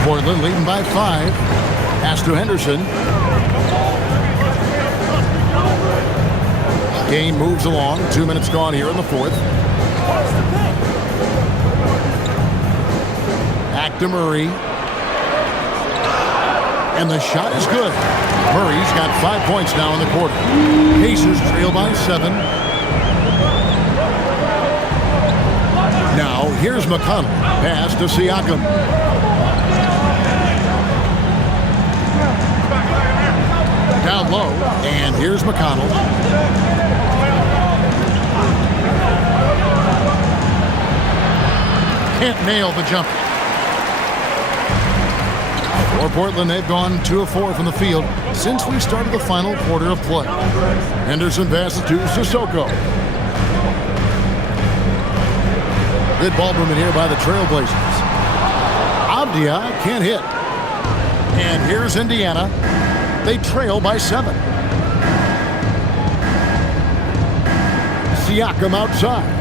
Portland leading by 5. Pass to Henderson. Game moves along. 2 minutes gone here in the fourth. Back to Murray. And the shot is good. Murray's got 5 points now in the quarter. Pacers trail by 7. Now, here's McConnell. Pass to Siakam. Down low, and here's McConnell. Can't nail the jumper. For Portland, they've gone 2 of 4 from the field since we started the final quarter of play. Henderson passes to Sissoko. Good ball movement here by the Trailblazers. Avdia can't hit. And here's Indiana. They trail by 7. Siakam outside.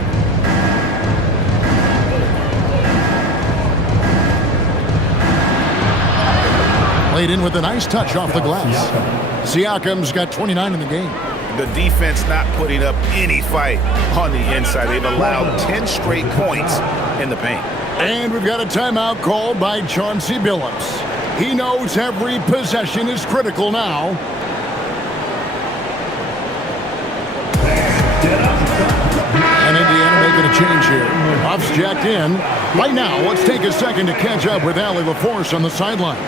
Played in with a nice touch off the glass. Siakam's got 29 in the game. The defense not putting up any fight on the inside. They've allowed 10 straight points in the paint. And we've got a timeout called by Chauncey Billups. He knows every possession is critical now. And Indiana making a change here. Buffs jacked in. Right now, let's take a second to catch up with Allie LaForce on the sidelines.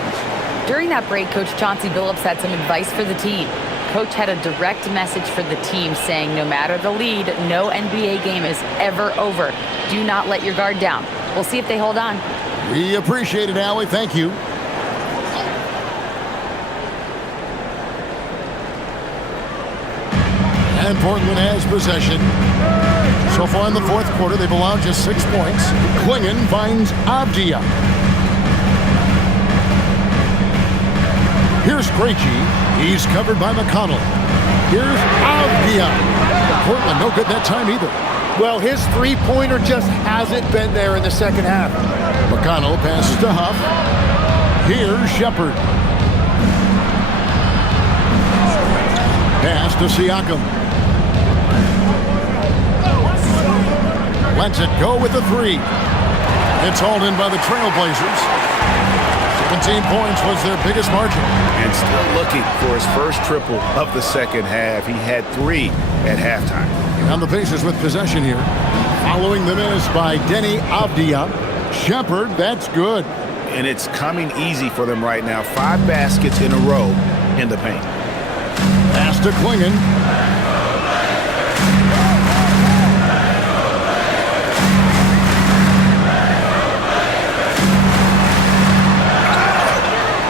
During that break, Coach Chauncey Billups had some advice for the team. Coach had a direct message for the team saying no matter the lead, no NBA game is ever over. Do not let your guard down. We'll see if they hold on. We appreciate it, Allie. Thank you. And Portland has possession. So far in the fourth quarter, they've allowed just 6 points. Klingon finds Avdia. Here's Krejci. He's covered by McConnell. Here's Avdia. Portland no good that time either. Well, his three-pointer just hasn't been there in the second half. McConnell passes to Huff. Here's Shepard. Pass to Siakam. Lets it go with the 3. It's hauled in by the Trailblazers. 17 points was their biggest margin. And still looking for his first triple of the second half. He had 3 at halftime. And the Pacers with possession here. Following the miss by Denny Avdia. Shepard, that's good. And it's coming easy for them right now. 5 baskets in a row in the paint. Pass to Klingon.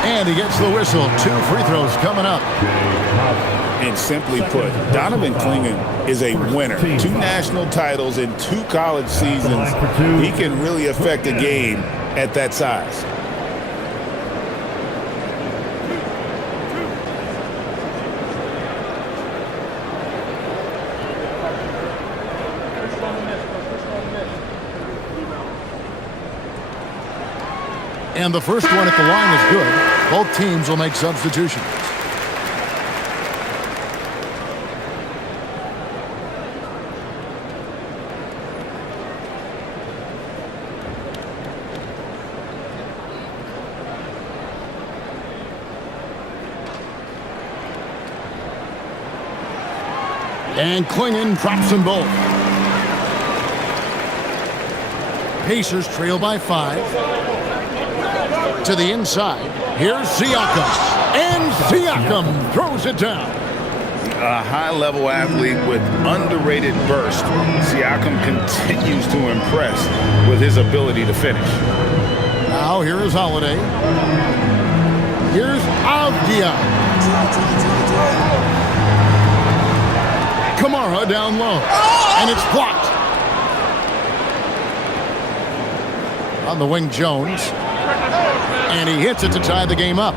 And he gets the whistle. 2 free throws coming up. And simply put, Donovan Klingon is a winner. 2 national titles in 2 college seasons. He can really affect a game at that size. And the first one at the line is good. Both teams will make substitutions. And Klingon drops them both. Pacers trail by 5. To the inside. Here's Siakam. And Siakam throws it down. A high-level athlete with underrated burst. Siakam continues to impress with his ability to finish. Now here is Holiday. Here's Avdia. Kamara down low. And it's blocked. On the wing, Jones. And he hits it to tie the game up.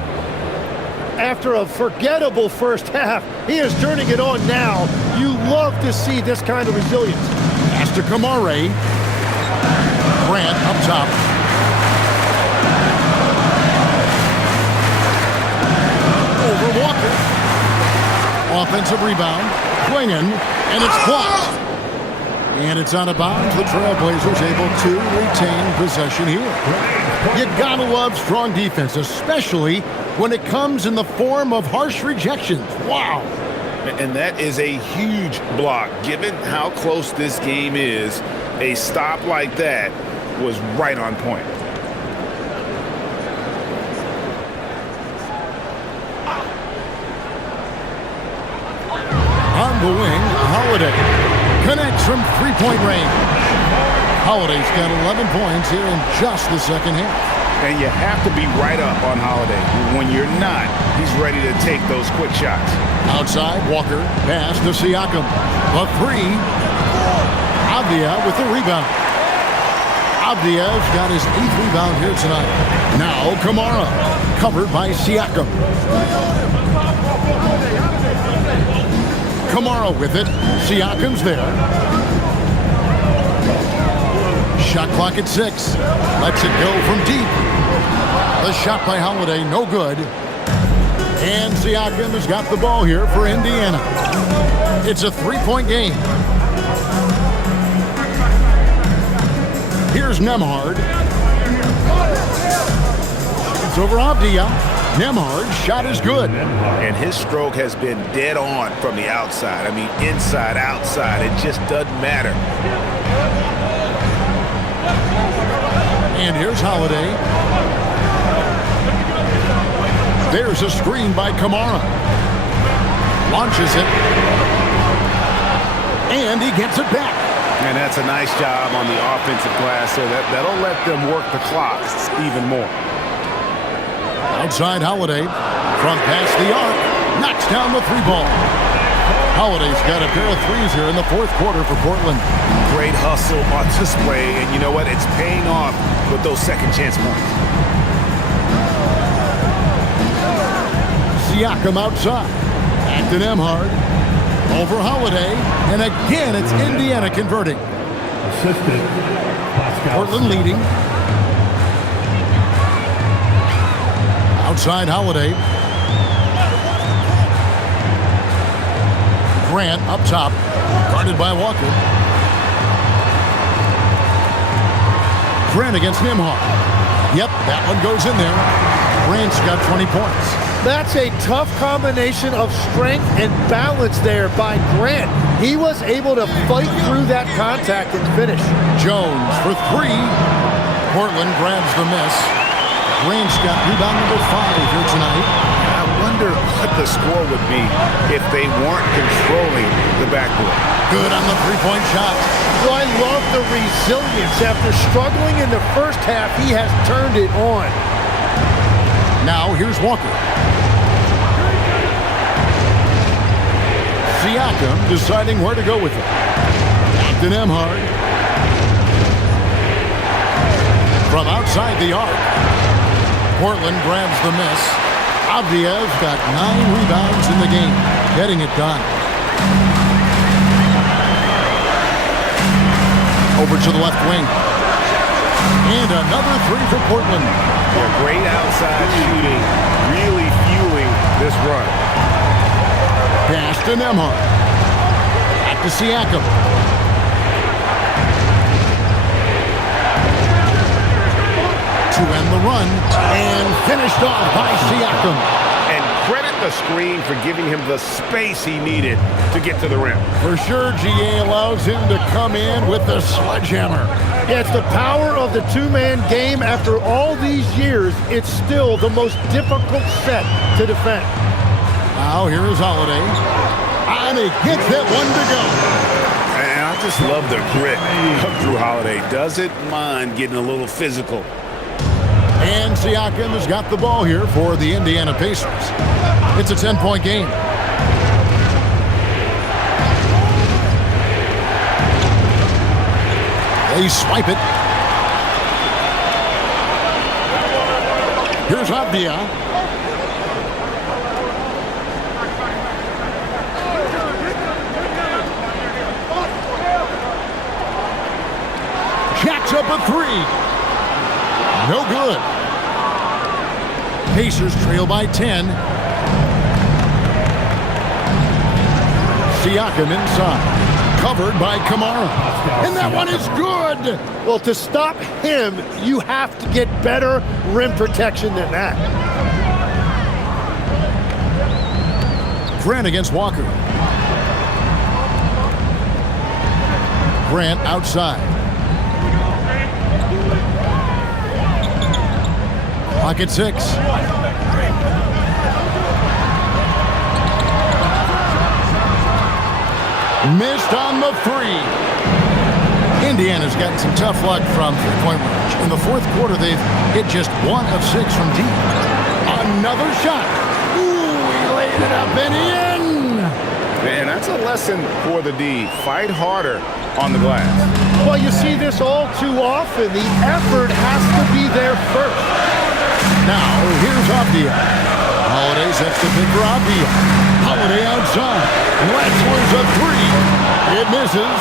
After a forgettable first half, he is turning it on now. You love to see this kind of resilience. Pass to Kamara. Grant up top. Over Walker. Offensive rebound. Klingon. And it's blocked. And it's out of bounds. The Trailblazers able to retain possession here. You gotta love strong defense, especially when it comes in the form of harsh rejections. Wow. And that is a huge block. Given how close this game is, a stop like that was right on point. On the wing, Holiday connects from three-point range. Holiday's got 11 points here in just the second half. And you have to be right up on Holiday. When you're not, he's ready to take those quick shots. Outside, Walker, pass to Siakam. A 3. Avdia with the rebound. Avdia's got his 8th rebound here tonight. Now Kamara, covered by Siakam. Kamara with it. Siakam's there. Shot clock at 6. Lets it go from deep. The shot by Holiday, no good. And Siakam has got the ball here for Indiana. It's a 3-point game. Here's Nembhard. It's over Avdia. Nembhard's shot is good. And his stroke has been dead on from the outside. I mean, inside, outside. It just doesn't matter. And here's Holiday. There's a screen by Kamara. Launches it. And he gets it back. And that's a nice job on the offensive glass, so that'll let them work the clock even more. Outside Holiday. From past the arc. Knocks down the 3-ball. Holiday's got a pair of threes here in the 4th quarter for Portland. Great hustle on display, and you know what? It's paying off with those second chance points. Siakam outside. Back to Nembhard. Over Holiday. And again, it's Indiana converting. Assistant, Pascal. Portland leading. Outside Holiday. Grant up top. Guarded by Walker. Grant against Nembhard. Yep, that one goes in there. Grant's got 20 points. That's a tough combination of strength and balance there by Grant. He was able to fight through that contact and finish. Jones for 3. Portland grabs the miss. Grant's got rebound number 5 here tonight. I wonder what the score would be if they weren't controlling the backboard. Good on the 3-point shot. Well, I love the resilience. After struggling in the first half, he has turned it on. Now here's Walker. Siakam deciding where to go with it. Back to Nembhard. From outside the arc. Portland grabs the miss. Avdia's got 9 rebounds in the game. Getting it done. Over to the left wing. And another 3 for Portland. Yeah, great outside shooting, really fueling this run. Pass to Nembhard. Back to Siakam. To end the run. And finished off by Siakam. And credit the screen for giving him the space he needed to get to the rim. For sure, GA allows him to come in with the sledgehammer. Yeah, it's the power of the 2-man game. After all these years, it's still the most difficult set to defend. Now here is Holiday. And he gets that one to go. And I just love the grit of Drew Holiday. Doesn't mind getting a little physical. And Siakam has got the ball here for the Indiana Pacers. It's a 10-point game. They swipe it. Here's Avdia. Jacks up a 3. No good. Pacers trail by 10. Siakam inside. Covered by Kamara. And that one is good. Well, to stop him, you have to get better rim protection than that. Grant against Walker. Grant outside. Clock at 6. Missed on the 3. Indiana's gotten some tough luck from three-point range. In the 4th quarter, they've hit just 1 of 6 from deep. Another shot. Ooh, he laid it up and in. And that's a lesson for the D. Fight harder on the glass. Well, you see this all too often. The effort has to be there first. Now, here's Avdia. Holiday sets the pick for Avdia. Holiday outside. Wexler's a three. It misses.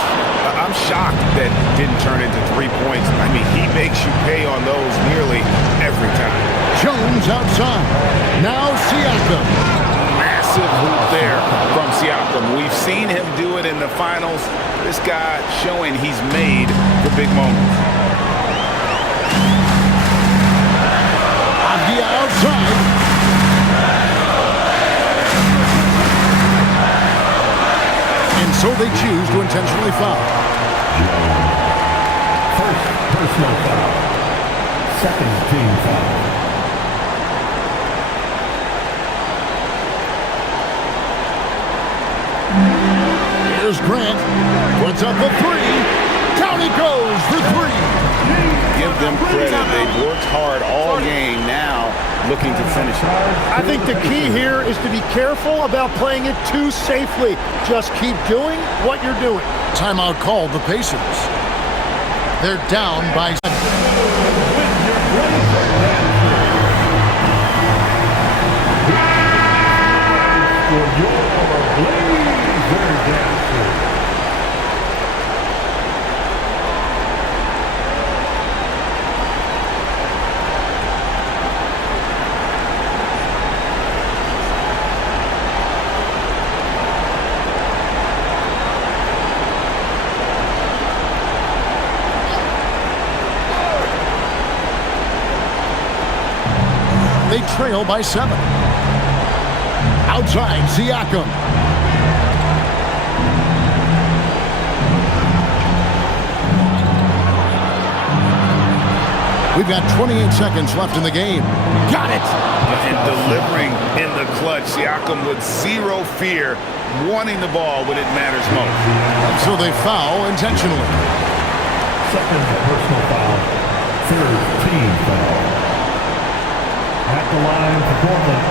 I'm shocked that didn't turn into 3 points. I mean, he makes you pay on those nearly every time. Jones outside. Now Siakam. Massive hoop there from Siakam. We've seen him do it in the finals. This guy showing he's made the big moments. Avdia outside. And so they choose to intentionally foul. First personal foul. Second team foul. Here's Grant. Puts up the three. Down he goes for three. Give them credit. They've worked hard all game, now looking to finish it. I think the key here is to be careful about playing it too safely. Just keep doing what you're doing. Timeout called the Pacers. They're down by 7. For your Blazer dancer. They trail by 7. Outside, Siakam. We've got 28 seconds left in the game. Got it! And delivering in the clutch, Siakam with zero fear, wanting the ball when it matters most. So they foul intentionally. Second personal foul. Third team foul. At the line for Portland,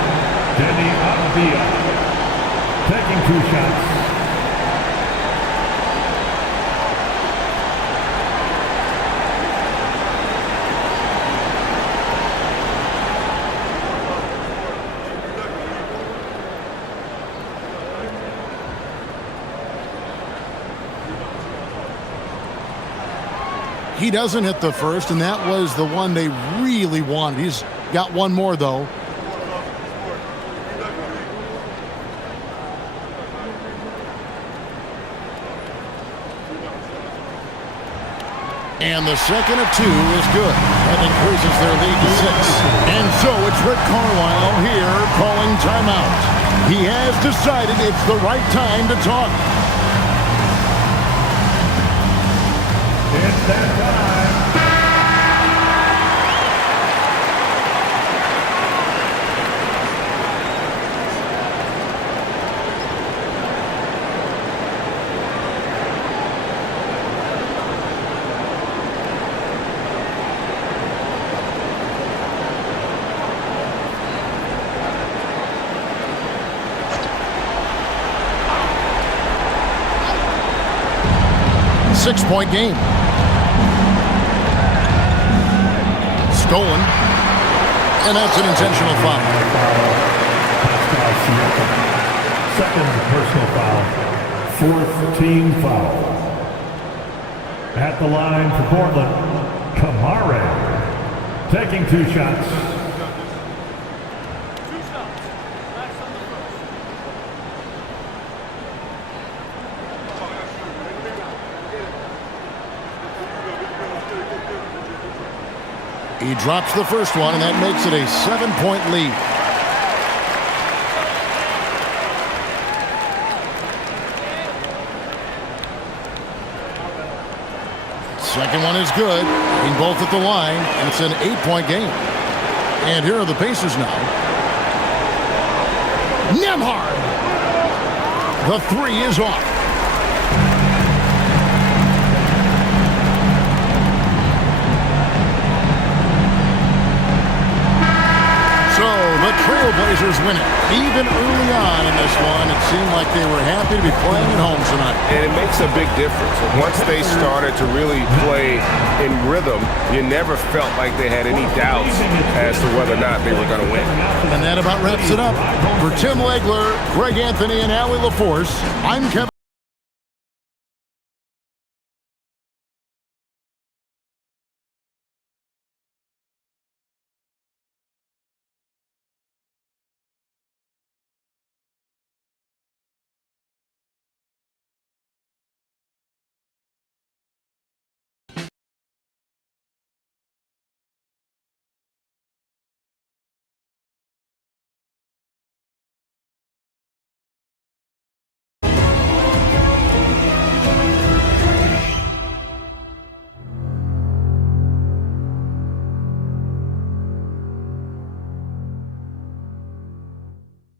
Denny Avdia taking 2 shots. He doesn't hit the first, and that was the one they really wanted. He's got one more, though. And the second of 2 is good. That increases their lead to 6. And so it's Rick Carlisle here calling timeout. He has decided it's the right time to talk. It's that time. Six-point game. Stolen. And that's an intentional foul. Second personal foul. Fourth team foul. At the line for Portland, Kamare taking 2 shots. He drops the first one, and that makes it a 7-point lead. Second one is good. Being both at the line, and it's an 8-point game. And here are the Pacers now. Nembhard! The 3 is off. So the Trailblazers win it. Even early on in this one, it seemed like they were happy to be playing at home tonight. And it makes a big difference. Once they started to really play in rhythm, you never felt like they had any doubts as to whether or not they were going to win. And that about wraps it up. For Tim Legler, Greg Anthony, and Allie LaForce, I'm Kevin.